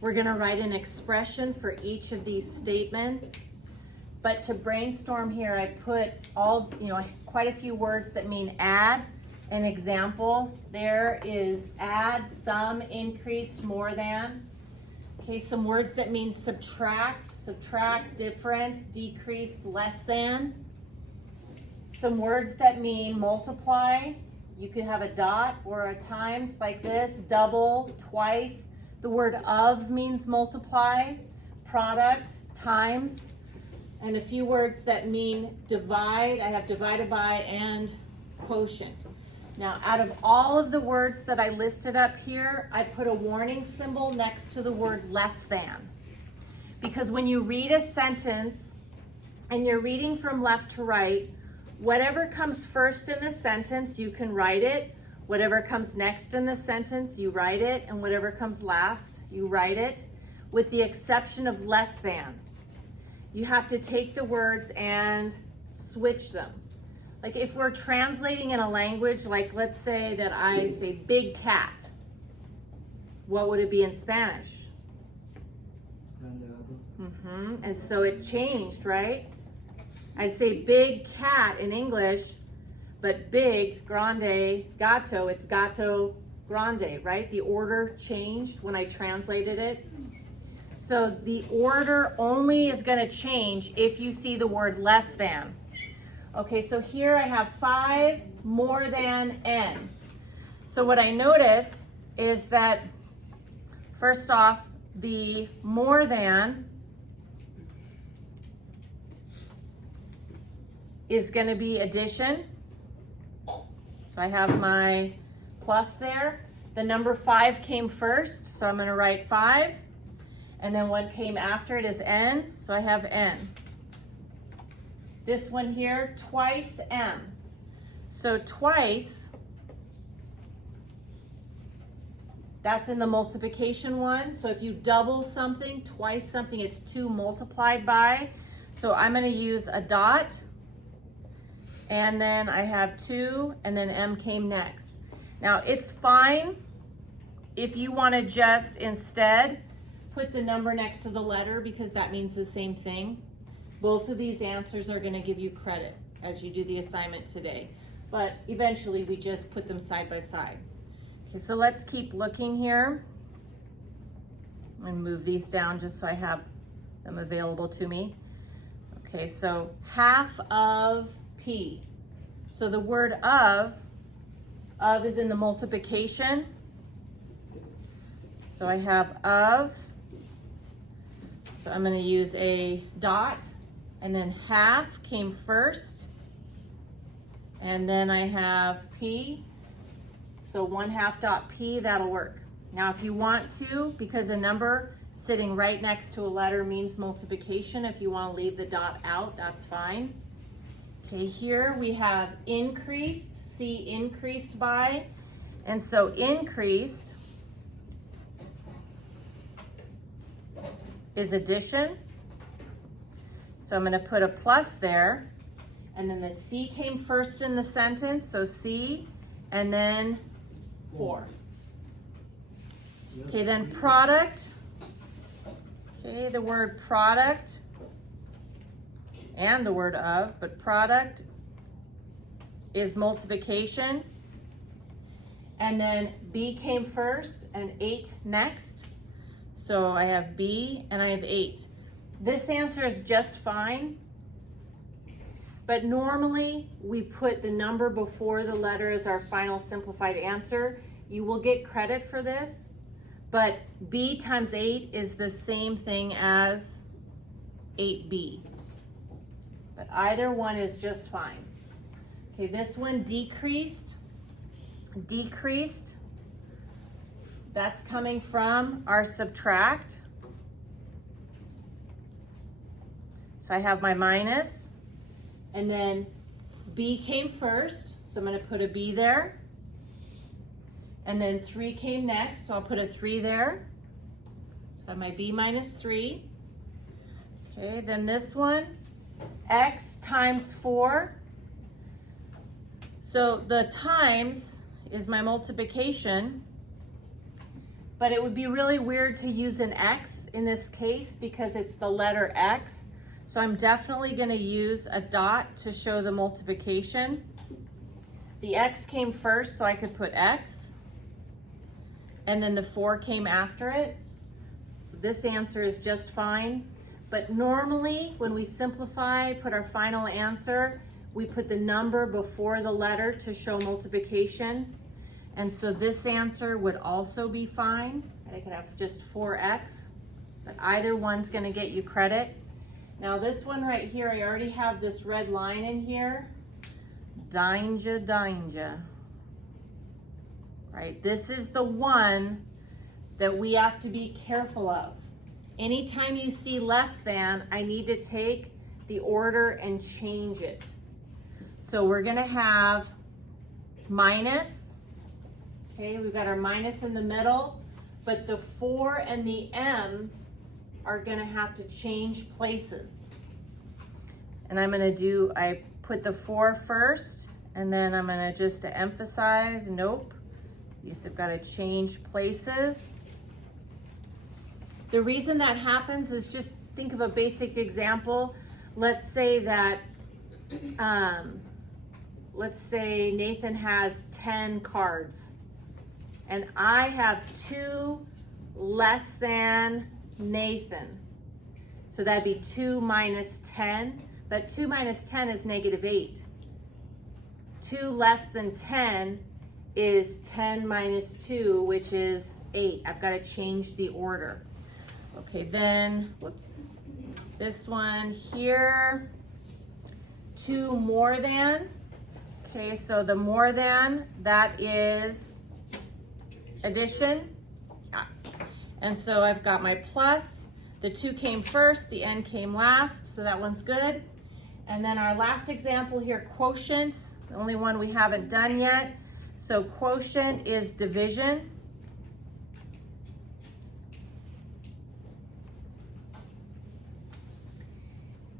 We're gonna write an expression for each of these statements. But to brainstorm here, I put quite a few words that mean add. An example there is add, some, increased, more than. Okay, some words that mean subtract, difference, decreased, less than. Some words that mean multiply. You could have a dot or a times like this, double, twice. The word of means multiply, product, times. And a few words that mean divide. I have divided by and quotient. Now, out of all of the words that I listed up here, I put a warning symbol next to the word less than. Because when you read a sentence and you're reading from left to right, whatever comes first in the sentence, you can write it. Whatever comes next in the sentence, you write it. And whatever comes last, you write it, with the exception of less than. You have to take the words and switch them. Like if we're translating in a language, like let's say that I say big cat, what would it be in Spanish? And so it changed, right? I'd say big cat in English, but big, grande, gato, it's gato grande, right? The order changed when I translated it. So the order only is going to change if you see the word less than. Okay, so here I have 5 more than n. So what I notice is that, first off, the more than is going to be addition. So I have my plus there. The number 5 came first, so I'm going to write 5. And then what came after it is n, so I have n. This one here, twice m. So twice, that's in the multiplication one. So if you double something, twice something, it's 2 multiplied by. So I'm going to use a dot. And then I have 2, and then m came next. Now it's fine if you want to just instead put the number next to the letter, because that means the same thing. Both of these answers are going to give you credit as you do the assignment today. But eventually we just put them side by side. Okay, so let's keep looking here. And move these down just so I have them available to me. Okay, so half of P. So the word of is in the multiplication. So I have of. So I'm going to use a dot. And then half came first. And then I have P. So 1/2 dot P, that'll work. Now if you want to, because a number sitting right next to a letter means multiplication, if you want to leave the dot out, that's fine. Okay, here we have increased, see increased by. And so increased is addition. So I'm going to put a plus there, and then the C came first in the sentence, so C, and then 4. Okay, then product. Okay, the word product and the word of, but product is multiplication. And then B came first and 8 next. So I have B and I have 8. This answer is just fine, but normally we put the number before the letter as our final simplified answer. You will get credit for this, but B times 8 is the same thing as 8B. But either one is just fine. Okay, this one decreased. Decreased. That's coming from our subtract. So I have my minus, and then B came first, so I'm going to put a B there. And then 3 came next, so I'll put a 3 there. So I have my B minus 3. Okay, then this one, X times 4. So the times is my multiplication. but it would be really weird to use an X in this case because it's the letter X. So I'm definitely going to use a dot to show the multiplication. The X came first, so I could put X, and then the 4 came after it. So this answer is just fine. But normally when we simplify, put our final answer, we put the number before the letter to show multiplication. And so this answer would also be fine. I could have just 4x, but either one's gonna get you credit. Now this one right here, I already have this red line in here. Danger. Right, this is the one that we have to be careful of. Anytime you see less than, I need to take the order and change it. So we're gonna have minus, okay, we've got our minus in the middle, but the 4 and the M are gonna have to change places. And I put the 4 first, and then I'm gonna just to emphasize, nope, these have gotta change places. The reason that happens is just think of a basic example. Let's say that, let's say Nathan has 10 cards and I have 2 less than Nathan. So that'd be 2 minus 10, but 2 minus 10 is -8. 2 less than 10 is 10 minus 2, which is 8. I've got to change the order. Okay, then, whoops, this one here, 2 more than. Okay, so the more than, that is addition. Yeah. And so I've got my plus, the 2 came first, the N came last, so that one's good. And then our last example here, quotients, the only one we haven't done yet. So quotient is division.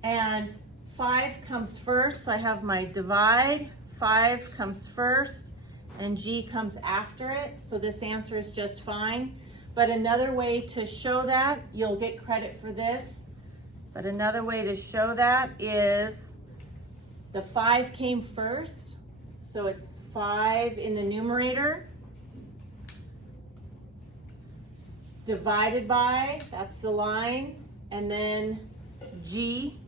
And 5 comes first, so I have my divide. 5 comes first, and G comes after it. So this answer is just fine. But another way to show that, you'll get credit for this, but another way to show that is the 5 came first, so it's 5 in the numerator, divided by, that's the line, and then G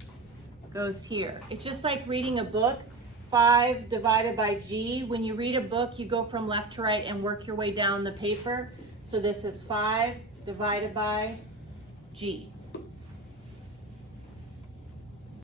goes here. It's just like reading a book. 5 divided by G. When you read a book, you go from left to right and work your way down the paper. So this is 5 divided by G.